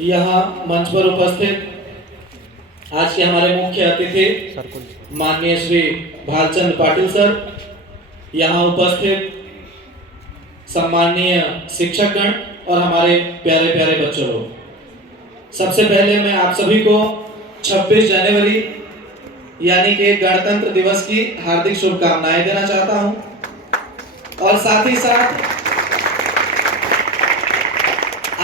यहाँ मंच पर उपस्थित आज के हमारे मुख्य अतिथि माननीय श्री भालचंद पाटिल सर, यहाँ उपस्थित सम्माननीय शिक्षकगण और हमारे प्यारे प्यारे बच्चों लोग, सबसे पहले मैं आप सभी को 26 जनवरी यानी कि गणतंत्र दिवस की हार्दिक शुभकामनाएं देना चाहता हूं। और साथ ही साथ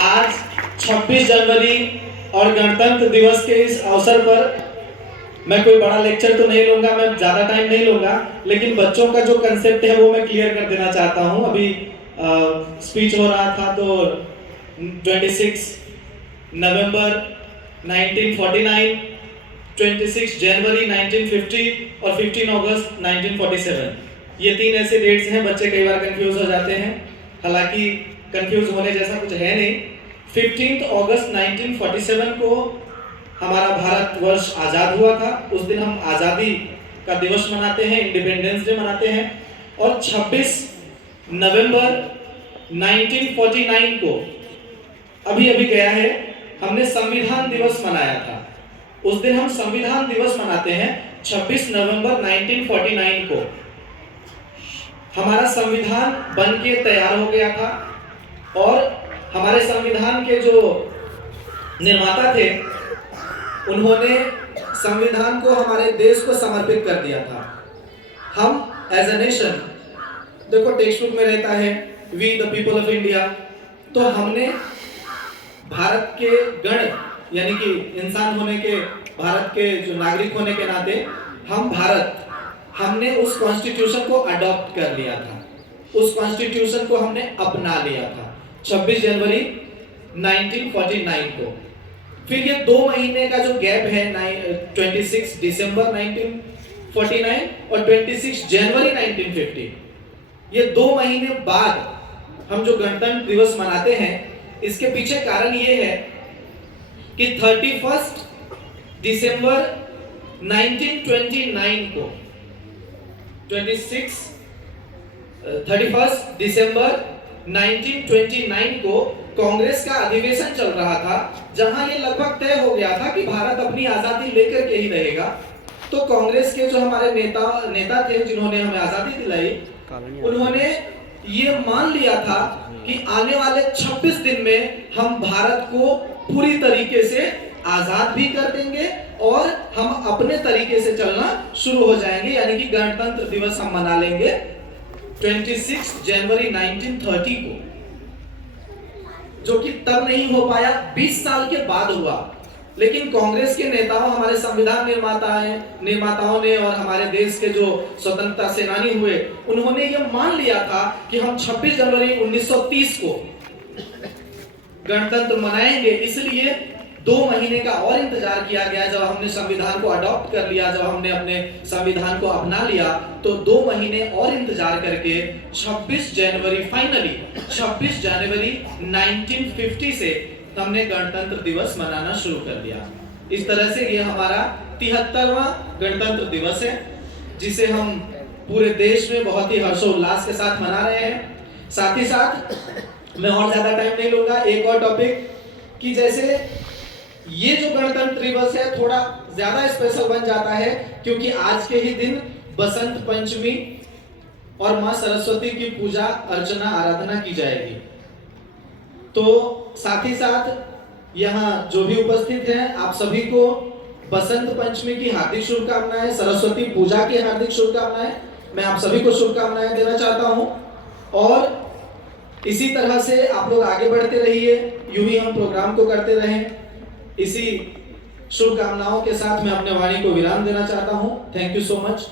आज 26 जनवरी और गणतंत्र दिवस के इस अवसर पर मैं कोई बड़ा लेक्चर तो नहीं लूंगा, मैं ज़्यादा टाइम नहीं लूंगा, लेकिन बच्चों का जो कंसेप्ट है वो मैं क्लियर कर देना चाहता हूं। अभी स्पीच हो रहा था तो 26 नवंबर 1949, 26 जनवरी 1950 और 15 अगस्त 1947, ये तीन ऐसे डेट्स हैं। बच्चे कई बार कंफ्यूज हो जाते हैं, हालांकि कंफ्यूज होने जैसा कुछ है नहीं। 15 अगस्त 1947 को हमारा भारतवर्ष आज़ाद हुआ था। उस दिन हम आज़ादी का दिवस मनाते हैं, इंडिपेंडेंस डे मनाते हैं। और 26 नवंबर 1949 को अभी अभी गया है, हमने संविधान दिवस मनाया था। उस दिन हम संविधान दिवस मनाते हैं 26 नवंबर 1949 को। हमारा संविधान बन के तैयार हो गया था और हमारे संविधान के जो निर्माता थे उन्होंने संविधान को हमारे देश को समर्पित कर दिया था। हम एज ए नेशन, देखो टेक्स्ट बुक में रहता है we the people of India, तो हमने भारत के गण यानी कि इंसान होने के, भारत के जो नागरिक होने के नाते हमने उस कॉन्स्टिट्यूशन को अडॉप्ट कर लिया था, उस कॉन्स्टिट्यूशन को हमने अपना लिया था 26 जनवरी 1949 को। फिर ये 2 महीने का जो गैप है 26 दिसंबर 1949 और 26 जनवरी 1950, ये 2 महीने बाद हम जो गणतंत्र दिवस मनाते हैं, इसके पीछे कारण ये है कि 31 दिसंबर 1929 को 31 दिसंबर 1929 को कांग्रेस का अधिवेशन चल रहा था, जहां ये लगभग तय हो गया था कि भारत अपनी आजादी लेकर के ही रहेगा। तो कांग्रेस के जो हमारे नेता थे जिन्होंने हमें आजादी दिलाई, उन्होंने ये मान लिया था कि आने वाले 26 दिन में हम भारत को पूरी तरीके से आजाद भी कर देंगे और हम अपने तरीके से चलना शुरू हो जाएंगे, यानी कि गणतंत्र दिवस हम मना लेंगे 26 जनवरी 1930 को, जो कि तब नहीं हो पाया, 20 साल के बाद हुआ। लेकिन कांग्रेस के नेताओं, हमारे संविधान निर्माताओं ने और हमारे देश के जो स्वतंत्रता सेनानी हुए, उन्होंने ये मान लिया था कि हम 26 जनवरी 1930 को गणतंत्र मनाएंगे। इसलिए 2 महीने का और इंतजार किया गया। जब हमने संविधान को अडॉप्ट कर लिया, जब हमने अपने संविधान को अपना लिया, तो 2 महीने और इंतजार करके 26 जनवरी फाइनली 26 जनवरी 1950 से हमने गणतंत्र दिवस मनाना शुरू कर दिया। इस तरह से ये हमारा 73वां गणतंत्र दिवस है, जिसे हम पूरे देश में बहुत ही हर्षोल्लास के साथ मना रहे हैं। साथ ही साथ मैं और ज्यादा टाइम नहीं लूंगा, एक और टॉपिक कि जैसे ये जो गणतंत्र दिवस है थोड़ा ज्यादा स्पेशल बन जाता है, क्योंकि आज के ही दिन बसंत पंचमी और मां सरस्वती की पूजा अर्चना आराधना की जाएगी। तो साथ ही साथ यहाँ जो भी उपस्थित हैं, आप सभी को बसंत पंचमी की हार्दिक शुभकामनाएं, सरस्वती पूजा की हार्दिक शुभकामनाएं। मैं आप सभी को शुभकामनाएं देना चाहता हूं और इसी तरह से आप लोग आगे बढ़ते रहिए, यूं ही हम प्रोग्राम को करते रहें। इसी शुभकामनाओं के साथ मैं अपने वाणी को विराम देना चाहता हूं। Thank you so much.